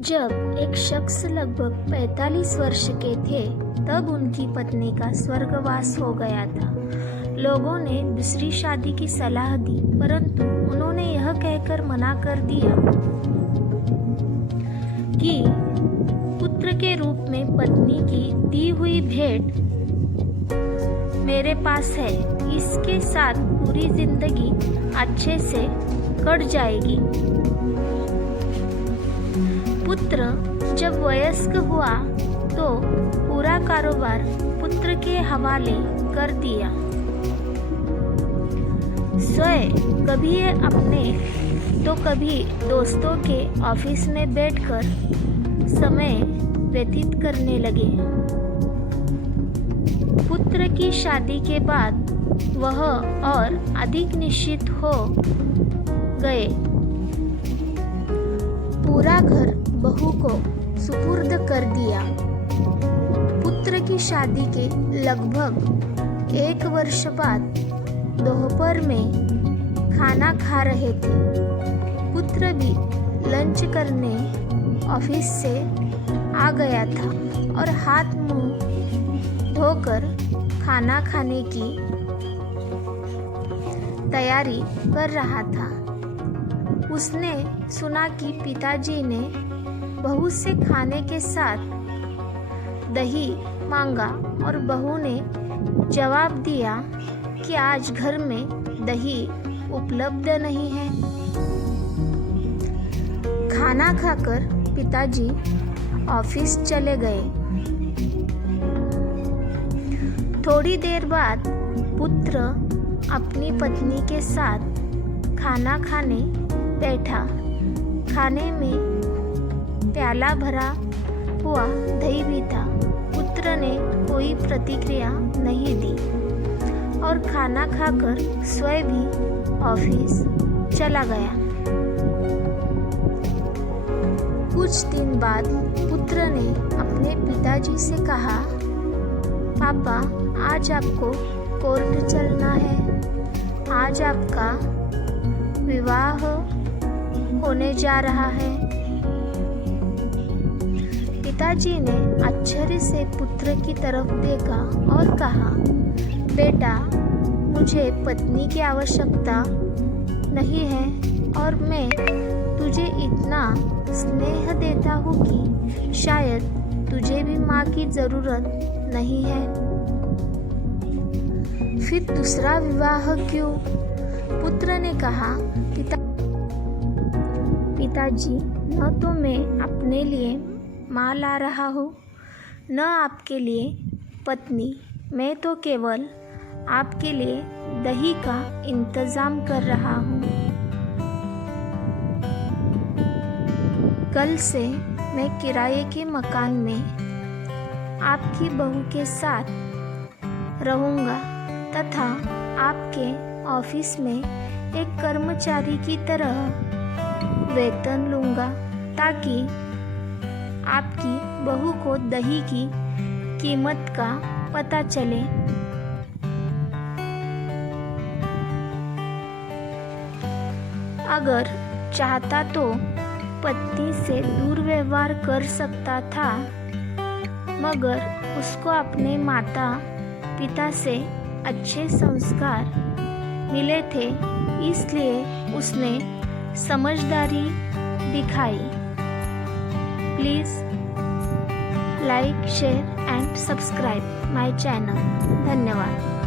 जब एक शख्स लगभग 45 वर्ष के थे तब उनकी पत्नी का स्वर्गवास हो गया था। लोगों ने दूसरी शादी की सलाह दी, परंतु उन्होंने यह कहकर मना कर दिया कि पुत्र के रूप में पत्नी की दी हुई भेंट मेरे पास है, इसके साथ पूरी जिंदगी अच्छे से कट जाएगी। पुत्र जब वयस्क हुआ तो पूरा कारोबार पुत्र के हवाले कर दिया। स्वयं कभी अपने तो कभी दोस्तों के ऑफिस में बैठकर समय व्यतीत करने लगे। पुत्र की शादी के बाद वह और अधिक निश्चित हो गए। पूरा घर बहू को सुपुर्द कर दिया। पुत्र की शादी के लगभग 1 वर्ष बाद दोपहर में खाना खा रहे थे। पुत्र भी लंच करने ऑफिस से आ गया था और हाथ मुंह धोकर खाना खाने की तैयारी कर रहा था। उसने सुना कि पिताजी ने बहू से खाने के साथ दही मांगा और बहू ने जवाब दिया कि आज घर में दही उपलब्ध नहीं है। खाना खाकर पिताजी ऑफिस चले गए। थोड़ी देर बाद पुत्र अपनी पत्नी के साथ खाना खाने बैठा। खाने में प्याला भरा हुआ दही भी था। पुत्र ने कोई प्रतिक्रिया नहीं दी और खाना खाकर स्वयं भी ऑफिस चला गया। कुछ दिन बाद पुत्र ने अपने पिताजी से कहा, पापा आज आपको कोर्ट चलना है, आज आपका विवाह होने जा रहा है। पिताजी ने आश्चर्य से पुत्र की तरफ देखा और कहा, बेटा मुझे पत्नी की आवश्यकता नहीं है और मैं तुझे इतना स्नेह देता हूँ कि शायद तुझे भी माँ की जरूरत नहीं है। फिर दूसरा विवाह क्यों? पुत्र ने कहा, पिताजी न तो मैं अपने लिए माँ ला रहा हूँ न आपके लिए पत्नी, मैं तो केवल आपके लिए दही का इंतजाम कर रहा हूँ। कल से मैं किराए के मकान में आपकी बहू के साथ रहूँगा तथा आपके ऑफिस में एक कर्मचारी की तरह वेतन लूँगा ताकि आपकी बहू को दही की कीमत का पता चले। अगर चाहता तो पत्नी से दुर्व्यवहार कर सकता था, मगर उसको अपने माता पिता से अच्छे संस्कार मिले थे, इसलिए उसने समझदारी दिखाई। Please like, share and subscribe my channel. धन्यवाद।